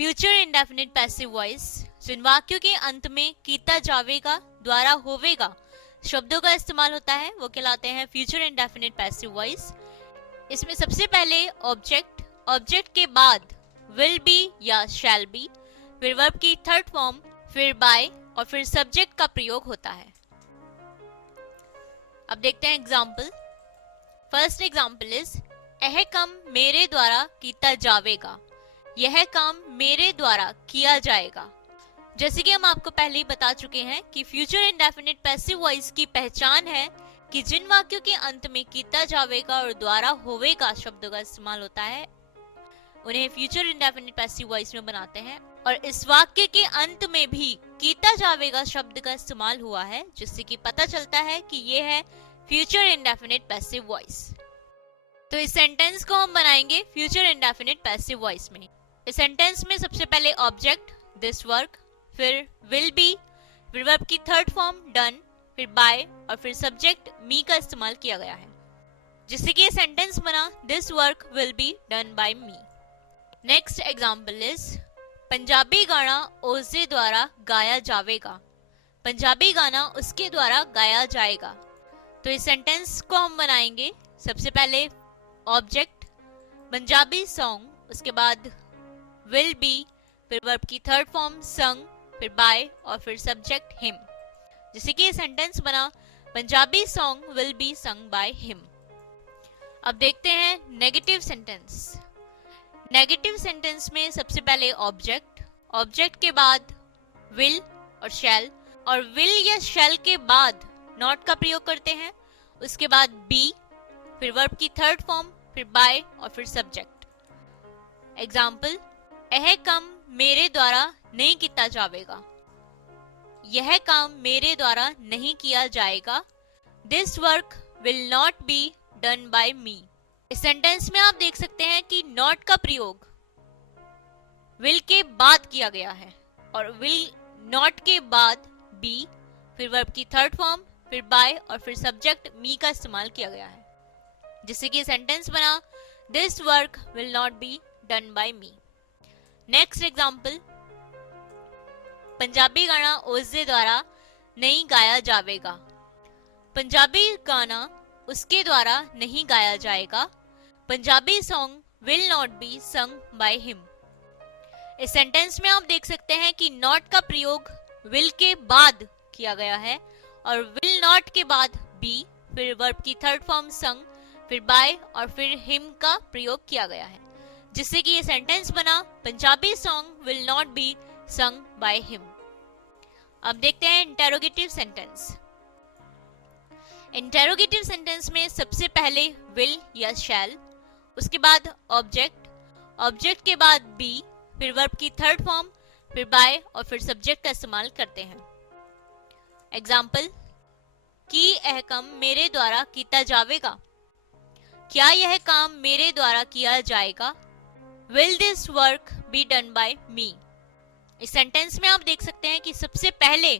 Future indefinite passive voice जिन वाक्यों के अंत में कीता जावेगा, द्वारा होवेगा शब्दों का इस्तेमाल होता है वो कहलाते हैं फ्यूचर इंडेफिनिट पैसिव वॉइस। इसमें सबसे पहले ऑब्जेक्ट, ऑब्जेक्ट के बाद विल बी या शैल बी, फिर वर्ब की थर्ड फॉर्म, फिर बाय और फिर सब्जेक्ट का प्रयोग होता है। अब देखते हैं एग्जाम्पल। फर्स्ट एग्जाम्पल इज यह काम मेरे द्वारा किया जावेगा, यह काम मेरे द्वारा किया जाएगा। जैसे कि हम आपको पहले ही बता चुके हैं कि फ्यूचर इंडेफिनिट पैसिव वॉइस की पहचान है कि जिन वाक्यों के अंत में किया जावेगा और द्वारा होवेगा शब्दों का इस्तेमाल होता है उन्हें फ्यूचर इंडेफिनिट पैसिव वॉइस में बनाते हैं, और इस वाक्य के अंत में भी किया जावेगा शब्द का इस्तेमाल हुआ है, जिससे कि पता चलता है कि ये है फ्यूचर इंडेफिनिट पैसिव वॉइस। तो इस सेंटेंस को हम बनाएंगे फ्यूचर इंडेफिनिट पैसिव वॉइस में। इस सेंटेंस में सबसे पहले ऑब्जेक्ट दिस वर्क, फिर विल बी, फिर वर्ब की थर्ड फॉर्म डन, फिर बाय और फिर सब्जेक्ट मी का इस्तेमाल किया गया है, जिससे कि ये सेंटेंस बना this work will be done by me. Next example is Punjabi गाना उसके द्वारा गाया जाएगा, पंजाबी गाना उसके द्वारा गाया जाएगा। तो इस सेंटेंस को हम बनाएंगे सबसे पहले ऑब्जेक्ट पंजाबी सॉन्ग, उसके बाद विल बी, फिर वर्ब की थर्ड फॉर्म संग, फिर बाय और फिर सब्जेक्ट हिम, जिससे कि ये सेंटेंस बना Punjabi song will be sung by him. अब देखते हैं नेगेटिव सेंटेंस। नेगेटिव सेंटेंस में सबसे पहले ऑब्जेक्ट, ऑब्जेक्ट के बाद विल और शैल, और विल या शैल के बाद नॉट का प्रयोग करते हैं, उसके बाद बी, फिर वर्ब की थर्ड फॉर्म, फिर बाय और फिर सब्जेक्ट। एग्जाम्पल यह काम मेरे द्वारा नहीं किया जाएगा, यह काम मेरे द्वारा नहीं किया जाएगा। This work will not be done by me. इस सेंटेंस में आप देख सकते हैं कि नॉट का प्रयोग विल के बाद किया गया है, और विल नॉट के बाद बी, फिर वर्ब की थर्ड फॉर्म, फिर बाय और फिर सब्जेक्ट मी का इस्तेमाल किया गया है, जिससे कि सेंटेंस बना this work will not be done by me. Next example Punjabi गाना उसके द्वारा नहीं गाया जाएगा, पंजाबी गाना उसके द्वारा नहीं गाया जाएगा। Punjabi song will not B sung by him. इस सेंटेंस में आप देख सकते हैं कि नॉट का प्रयोग विल के बाद किया गया है, और विल नॉट के बाद बी, फिर वर्ब की थर्ड फॉर्म संग, फिर बाय और फिर हिम का प्रयोग किया गया है, जिससे कि ये सेंटेंस बना Punjabi song will not B sung by him. अब देखते हैं इंटेरोगेटिव सेंटेंस। इंटेरोगेटिव सेंटेंस में सबसे पहले विल या शैल, उसके बाद ऑब्जेक्ट, ऑब्जेक्ट के बाद बी, फिर वर्ब की थर्ड फॉर्म, फिर बाय और फिर सब्जेक्ट का इस्तेमाल करते हैं। एग्जाम्पल कि यह काम मेरे द्वारा किया जाएगा, क्या यह काम मेरे द्वारा किया जाएगा। Will this work be done by me. इस सेंटेंस में आप देख सकते हैं कि सबसे पहले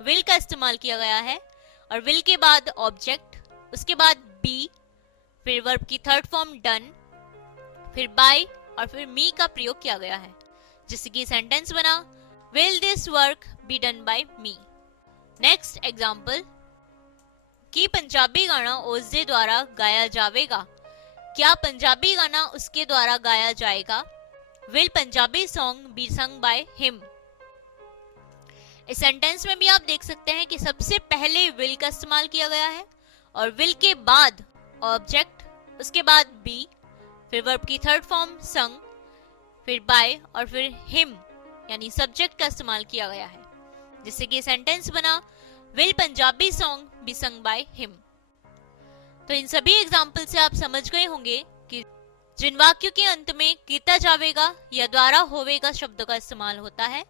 विल का इस्तेमाल किया गया है, और विल के बाद ऑब्जेक्ट, उसके बाद बी, फिर वर्ब की थर्ड फॉर्म डन, फिर बाय और फिर मी का प्रयोग किया गया है, जिससे कि सेंटेंस बना will this work be done by me. Next example कि पंजाबी गाना उसके द्वारा गाया जाएगा, क्या पंजाबी गाना उसके द्वारा गाया जाएगा। Will Punjabi song be sung by him. इस सेंटेंस में भी आप देख सकते हैं कि सबसे पहले विल का इस्तेमाल किया गया है, और विल के बाद ऑब्जेक्ट, उसके बाद बी, फिर वर्ब की थर्ड फॉर्म संग, फिर बाय और फिर हिम यानी सब्जेक्ट का इस्तेमाल किया गया है, जिससे कि सेंटेंस बना will Punjabi song be sung by him. तो इन सभी एग्जाम्पल से आप समझ गए होंगे कि जिन वाक्यों के अंत में किया जाएगा या द्वारा होवेगा शब्दों का इस्तेमाल होता है,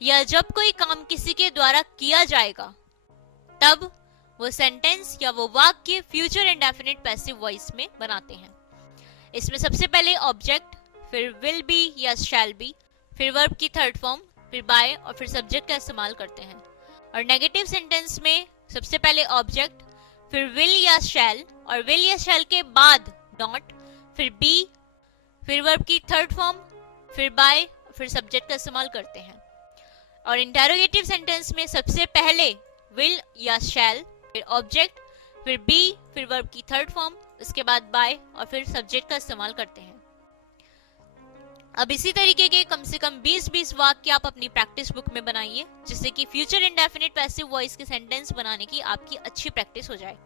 या जब कोई काम किसी के द्वारा किया जाएगा तब वो सेंटेंस या वो वाक्य फ्यूचर इंडेफिनिट पैसिव वॉइस में बनाते हैं। इसमें सबसे पहले ऑब्जेक्ट, फिर विल बी या शैल बी, फिर वर्ब की थर्ड फॉर्म, फिर बाय और फिर सब्जेक्ट का इस्तेमाल करते हैं। और नेगेटिव सेंटेंस में सबसे पहले ऑब्जेक्ट, फिर विल या शैल, और विल या शैल के बाद नॉट, फिर बी, फिर वर्ब की थर्ड फॉर्म, फिर बाय, फिर सब्जेक्ट का इस्तेमाल करते हैं। और इंटेरोगेटिव सेंटेंस में सबसे पहले विल या शैल, फिर ऑब्जेक्ट, फिर बी, फिर वर्ब की थर्ड फॉर्म, उसके बाद बाय और फिर सब्जेक्ट का इस्तेमाल करते हैं। अब इसी तरीके के कम से कम 20-20 वाक्य आप अपनी प्रैक्टिस बुक में बनाइए, जिससे कि फ्यूचर इंडेफिनिट पैसिव वॉइस के सेंटेंस बनाने की आपकी अच्छी प्रैक्टिस हो जाए।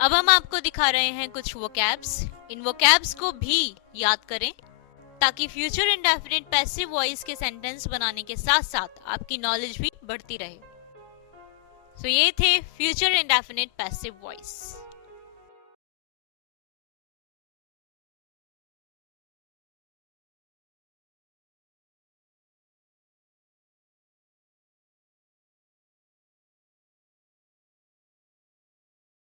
अब हम आपको दिखा रहे हैं कुछ वोकैब्स। इन वोकैब्स को भी याद करें ताकि फ्यूचर इंडेफिनिट पैसिव वॉइस के सेंटेंस बनाने के साथ साथ आपकी नॉलेज भी बढ़ती रहे। तो ये थे फ्यूचर इंडेफिनिट पैसिव वॉइस।